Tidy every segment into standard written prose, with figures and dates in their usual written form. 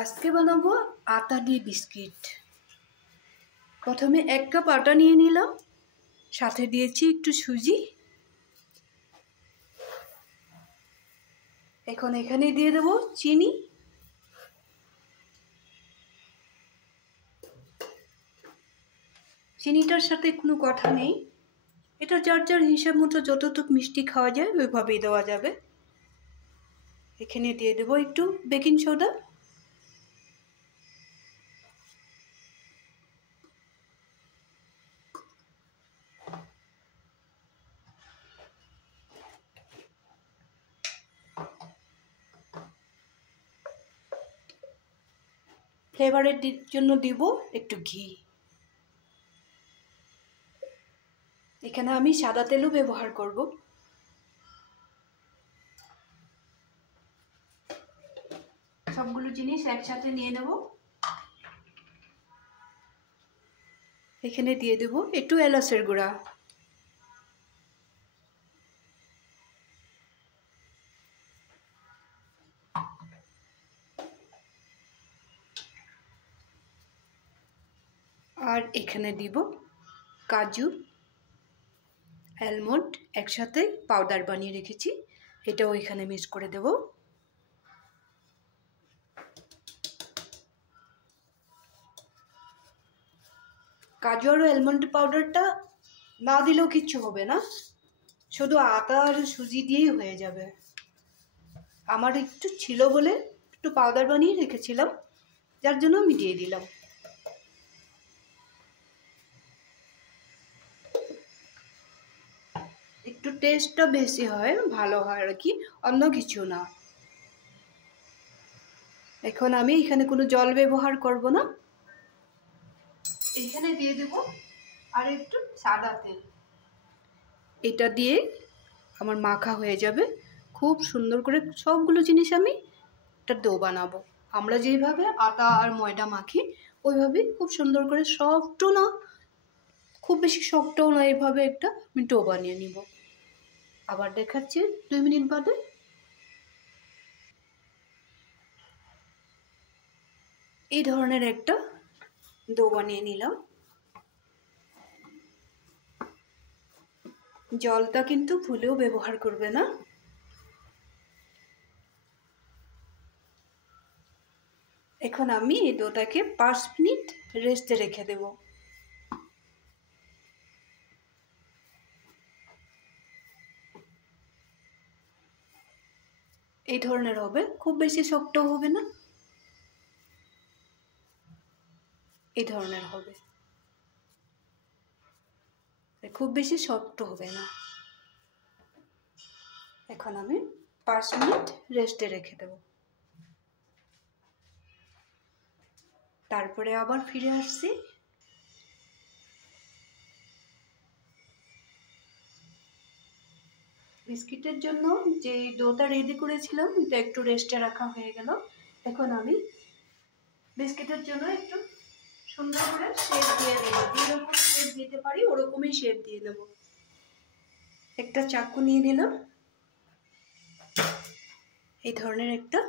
আজকে বানাবো আটা দিয়ে বিস্কিট। প্রথমে 1 কাপ আটা নিয়ে নিলাম, সাথে দিয়েছি একটু সুজি। এখন এখানে দিয়ে দেবো চিনি, চিনিটার সাথে কোনো কথা নেই, এটা যার যার হিসাব মতো যতটুকু মিষ্টি খাওয়া যায় ওইভাবেই দেওয়া যাবে। এখানে দিয়ে দেবো একটু বেকিং সোডা, ফ্লেভারের জন্য দিব একটু ঘি। এখানে আমি সাদা তেলও ব্যবহার করব। সবগুলো জিনিস একসাথে নিয়ে নেব। এখানে দিয়ে দেব একটু এলাচের গুঁড়া, আর এখানে দিব কাজু আলমন্ড একসাথে পাউডার বানিয়ে রেখেছি, এটাও এখানে মিক্স করে দেব। কাজু আর আলমন্ড পাউডারটা না দিলেও কিচ্ছু হবে না, শুধু আটা আর সুজি দিয়েই হয়ে যাবে। আমার একটু ছিল বলে একটু পাউডার বানিয়ে রেখেছিলাম, যার জন্য আমি দিয়ে দিলাম। একটু টেস্টটা বেশি হয়, ভালো হয় আর কি, অন্য কিছু না। এখন আমি এখানে কোনো জল ব্যবহার করব না, এখানে দিয়ে দেব আর একটু সাদা তেল। এটা দিয়ে আমার মাখা হয়ে যাবে খুব সুন্দর করে। সবগুলো জিনিস আমি একটা ডো বানাবো, আমরা যেভাবে আটা আর ময়দা মাখি ওইভাবে খুব সুন্দর করে, সফটও না খুব বেশি শক্তও না, এইভাবে একটা আমি ডো বানিয়ে নিব। আবার দেখাচ্ছি 2 মিনিট বাদে। এই ধরনের একটা ডো বানিয়ে নিলাম। জলটা কিন্তু ভুলেও ব্যবহার করবে না। এখন আমি এই ডোটাকে 5 মিনিট রেস্টে রেখে দেব। এই ধরনের হবে, খুব বেশি শক্ত হবে না, এই ধরনের হবে, খুব বেশি শক্ত হবে না। এখন আমি 5 মিনিট রেস্টে রেখে দেব, তারপরে আবার ফিরে আসছি। বিস্কিটের জন্য যে ডোটা রেডি করেছিলাম এটা একটু রেস্টে রাখা হয়ে গেল। এখন আমি বিস্কিটের জন্য একটু সুন্দর করে শেপ দিয়ে দেবো, যেরকম শেপ দিতে পারি ওরকমই শেপ দিয়ে দেবো। একটা চাকু নিয়ে নিলাম, এই ধরনের একটা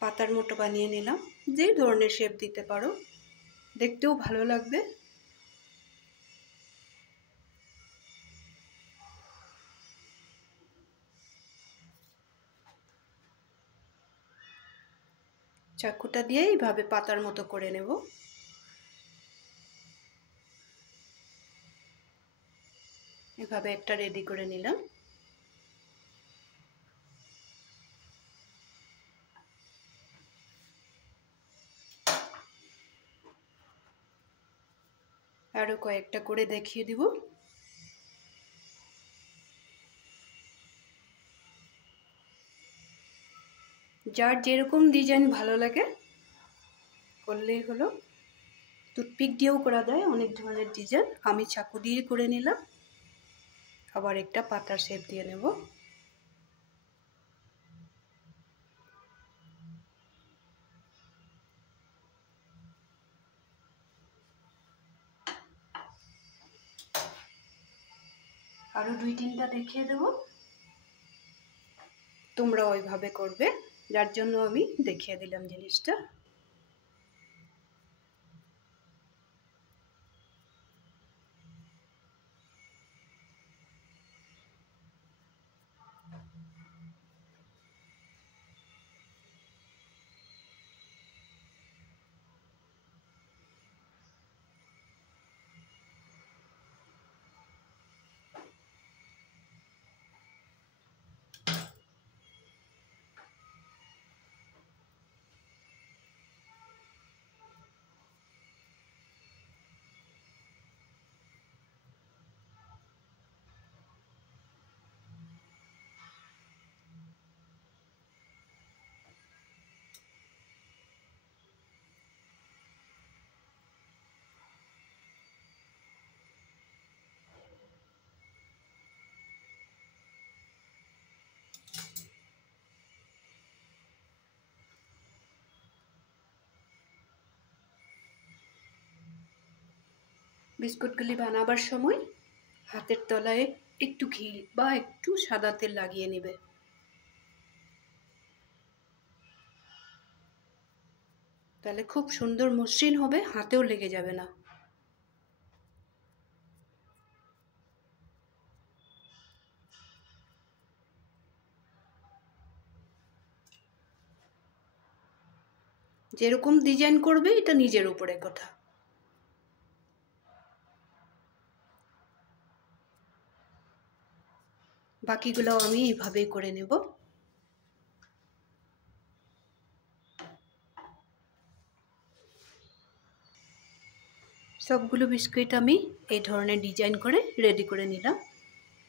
পাতার মতো বানিয়ে নিলাম, যে ধরনের শেপ দিতে পারো, দেখতেও ভালো লাগবে। চাকুটা দিয়ে এইভাবে পাতার মতো করে নেব। এভাবে একটা রেডি করে নিলাম। আরো কয়েকটা করে দেখিয়ে দিব। যার যেরকম ডিজাইন ভালো লাগে করলেই হলো। টুথপিক দিয়েও করা যায় অনেক ধরনের ডিজাইন, আমি চাকু দিয়ে করে নিলাম। আবার একটা পাতার শেপ দিয়ে নেব। আরো 2-3টা দেখিয়ে দেব, তোমরা ওইভাবে করবে। যার জন্য আমি দেখিয়ে দিলাম জিনিসটা। বিস্কুটগুলি বানাবার সময় হাতের তলায় একটু ঘি বা একটু সাদা তেল লাগিয়ে নেবে। তাহলে খুব সুন্দর মসৃণ হবে, হাতেও লেগে যাবে না। যেরকম ডিজাইন করবে এটা নিজের উপরে কথা। বাকিগুলো আমি এইভাবেই করে নেব। সবগুলো বিস্কুট আমি এই ধরনের ডিজাইন করে রেডি করে নিলাম।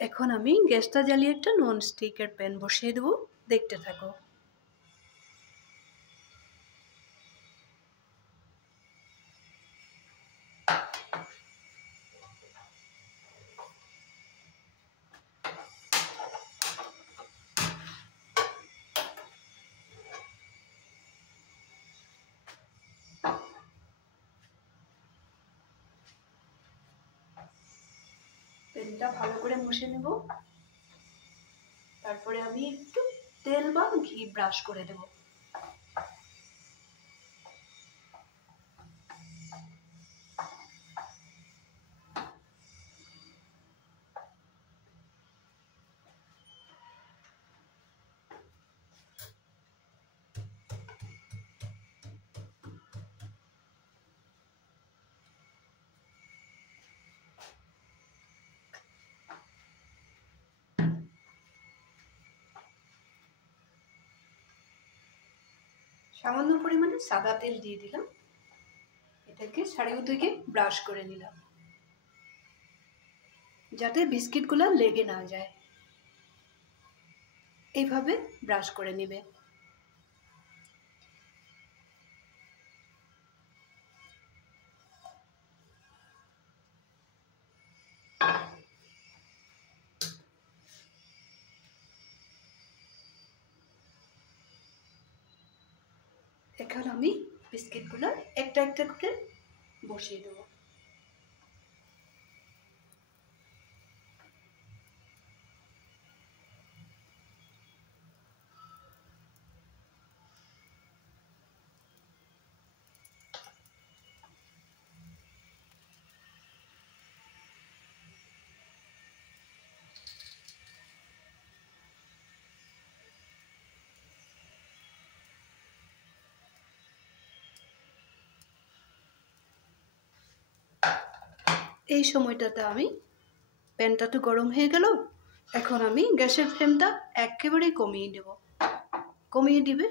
এখন আমি গ্যাসটা জ্বালিয়ে একটা ননস্টিকের প্যান বসিয়ে দেবো, দেখতে থাকো। তেলটা ভালো করে মুছে নেব, তারপরে আমি একটু তেল বা ঘি ব্রাশ করে দেব। সামান্য পরিমাণে সাদা তেল দিয়ে দিলাম, এটাকে চারিদিকে ব্রাশ করে নিলাম যাতে বিস্কিটগুলো লেগে না যায়। এইভাবে ব্রাশ করে নেবে। এখন আমি বিস্কিটগুলো একটা একটা করে বসিয়ে দেবো। এই সময়টাতে আমি প্যানটা তো গরম হয়ে গেল, এখন আমি গ্যাসের ফ্লেমটা একেবারে কমিয়ে দেব। কমিয়ে দিবে,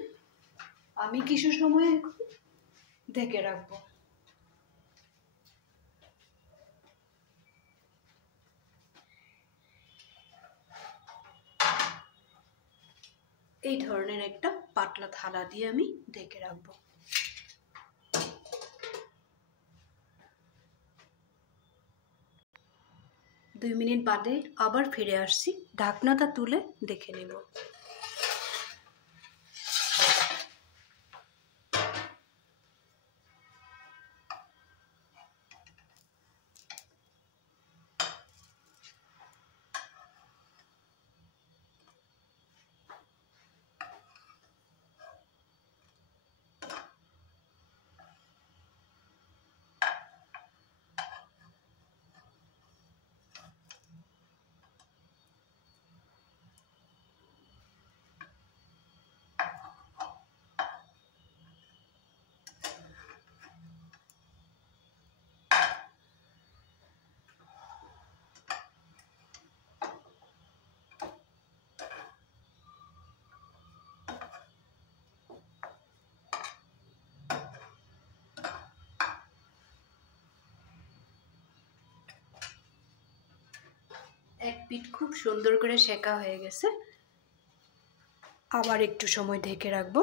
আমি কিছু সময় ঢেকে রাখবো। এই ধরনের একটা পাতলা থালা দিয়ে আমি ঢেকে রাখবো। 2 মিনিট বাদে আবার ফিরে আসছি, ঢাকনাটা তুলে দেখে নেব। পিঠ খুব সুন্দর করে সেকা হয়ে গেছে। আবার একটু সময় ঢেকে রাখবো।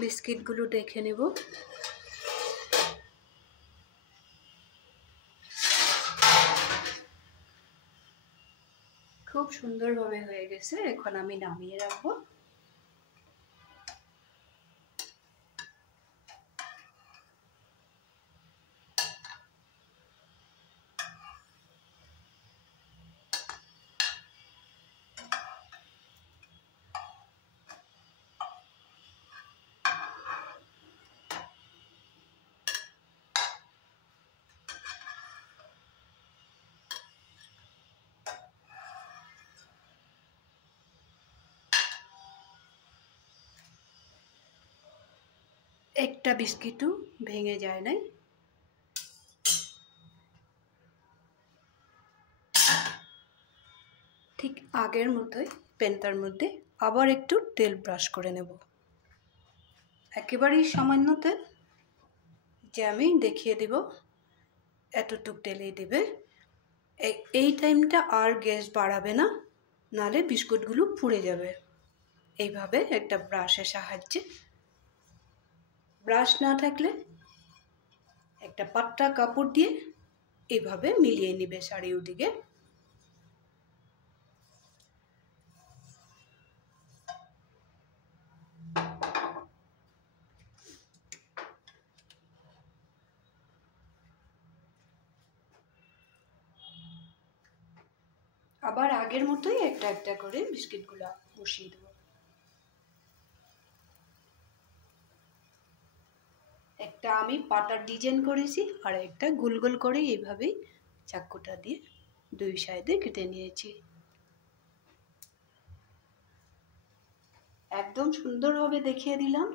বিস্কিটগুলো দেখে নেব। খুব সুন্দরভাবে হয়ে গেছে। এখন আমি নামিয়ে রাখবো। একটা বিস্কিটও ভেঙে যায় নাই। ঠিক আগের মতোই প্যানটার মধ্যে আবার একটু তেল ব্রাশ করে নেব। একেবারেই সামান্য তেল, যে আমি দেখিয়ে দেব এতটুক তেলেই দেবে। এই টাইমটা আর গ্যাস বাড়াবে না, নালে বিস্কুটগুলো পুড়ে যাবে। এইভাবে একটা ব্রাশের সাহায্যে, ব্রাশ না থাকলে একটা পাতলা কাপড় দিয়ে এইভাবে মিলিয়ে নেবে চারিদিকে। আবার আগের মতোই একটা একটা করে বিস্কিটগুলো বসিয়ে দেবো। একটা আমি পাতার ডিজাইন করেছি, আর একটা গোল গোল করে এইভাবেই চাকুটা দিয়ে দুই সাইডে কেটে নিয়েছি। একদম সুন্দরভাবে দেখিয়ে দিলাম।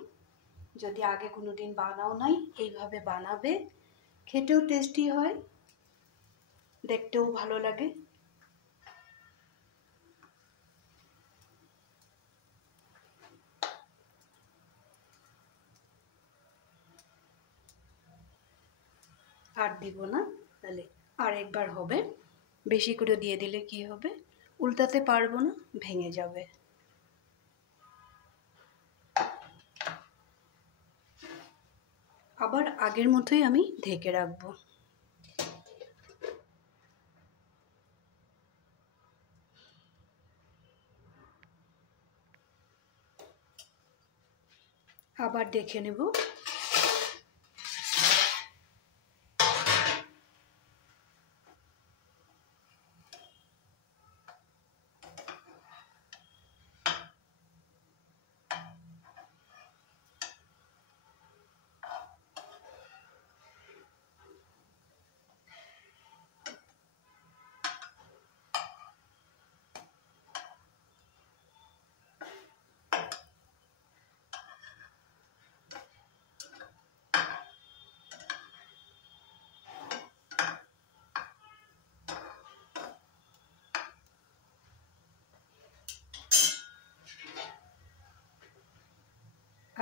যদি আগে কোনোদিন বানাও নাই, এইভাবে বানাবে। খেতেও টেস্টি হয়, দেখতেও ভালো লাগে। আর দিব না, তাহলে আর একবার হবে। বেশি করে দিয়ে দিলে কি হবে, উল্টাতে পারবো না, ভেঙে যাবে। আবার আগের মতোই আমি ঢেকে রাখবো। আবার দেখে নেব।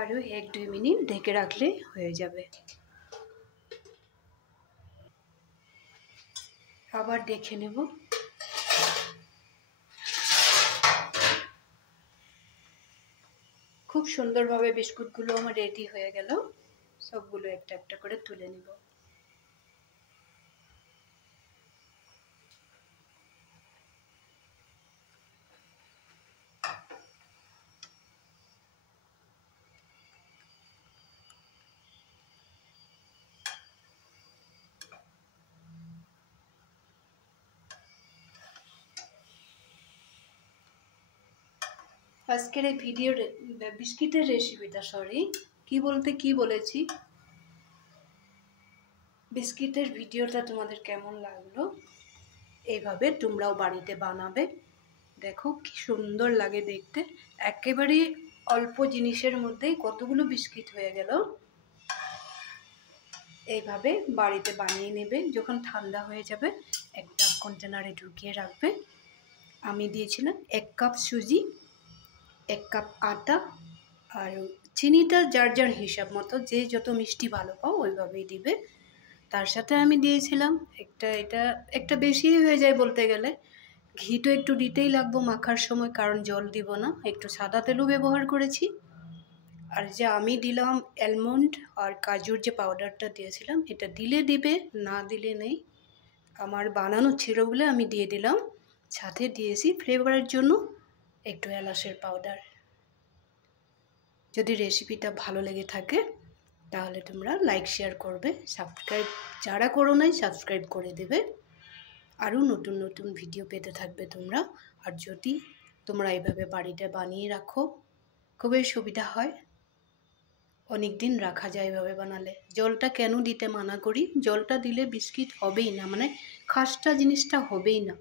আরও 1-2 মিনিট ঢেকে রাখলে হয়ে যাবে। আবার দেখে নেব। খুব সুন্দরভাবে বিস্কুটগুলো আমার রেডি হয়ে গেল। সবগুলো একটা একটা করে তুলে নেব। আজকের এই ভিডিওর বিস্কিটের রেসিপিটা, কি বলেছি, বিস্কিটের ভিডিওটা তোমাদের কেমন লাগলো? এইভাবে তোমরাও বাড়িতে বানাবে। দেখো কি সুন্দর লাগে দেখতে। একেবারে অল্প জিনিসের মধ্যেই কতগুলো বিস্কিট হয়ে গেল। এইভাবে বাড়িতে বানিয়ে নেবে। যখন ঠান্ডা হয়ে যাবে একটা কন্টেনারে ঢুকিয়ে রাখবে। আমি দিয়েছিলাম 1 কাপ সুজি, 1 কাপ আটা, আর চিনিটা যার যার হিসাব মতো, যে যত মিষ্টি ভালো পাও ওইভাবেই দিবে। তার সাথে আমি দিয়েছিলাম একটা বেশি হয়ে যায় বলতে গেলে, ঘি তো একটু দিতেই লাগবো মাখার সময়, কারণ জল দিব না, একটু সাদা তেলও ব্যবহার করেছি। আর যে আমি দিলাম অ্যালমন্ড আর কাজুর যে পাউডারটা দিয়েছিলাম, এটা দিলে দিবে, না দিলে নেই। আমার বানানো ছিল বলে আমি দিয়ে দিলাম। সাথে দিয়েছি ফ্লেভারের জন্য একটু এলাচের পাউডার। যদি রেসিপিটা ভালো লেগে থাকে তাহলে তোমরা লাইক শেয়ার করবে, সাবস্ক্রাইব যারা করো নাই সাবস্ক্রাইব করে দেবে, আরও নতুন নতুন ভিডিও পেতে থাকবে তোমরা। আর যদি তোমরা এইভাবে বাড়িতে বানিয়ে রাখো খুবই সুবিধা হয়, অনেক দিন রাখা যায় এভাবে বানালে। জলটা কেন দিতে মানা করি, জলটা দিলে বিস্কিট হবেই না, মানে খাস্টা জিনিসটা হবেই না।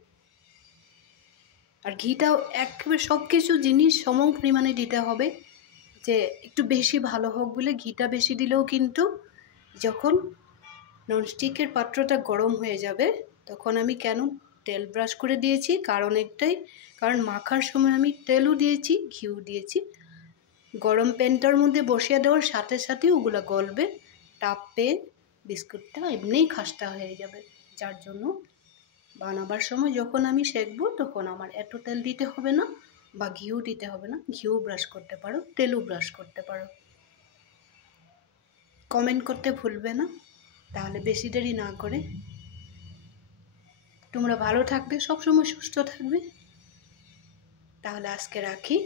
আর ঘিটাও একেবারে সব কিছু জিনিস সম পরিমাণে দিতে হবে, যে একটু বেশি ভালো হোক বলে ঘিটা বেশি দিলেও কিন্তু যখন ননস্টিকের পাত্রটা গরম হয়ে যাবে তখন আমি কেন তেল ব্রাশ করে দিয়েছি, কারণ একটাই, কারণ মাখার সময় আমি তেলও দিয়েছি ঘিও দিয়েছি। গরম প্যানটার মধ্যে বসিয়ে দেওয়ার সাথে সাথে ওগুলো গলবে, টাপে বিস্কুটটা এমনিই খাস্তা হয়ে যাবে। যার জন্য বানাবার সময় যখন আমি সেঁকবো তখন আমার এত তেল দিতে হবে না বা ঘিও দিতে হবে না। ঘিও ব্রাশ করতে পারো, তেলও ব্রাশ করতে পারো। কমেন্ট করতে ভুলবে না। তাহলে বেশি দেরি না করে তোমরা ভালো থাকবে, সবসময় সুস্থ থাকবে। তাহলে আজকে রাখি।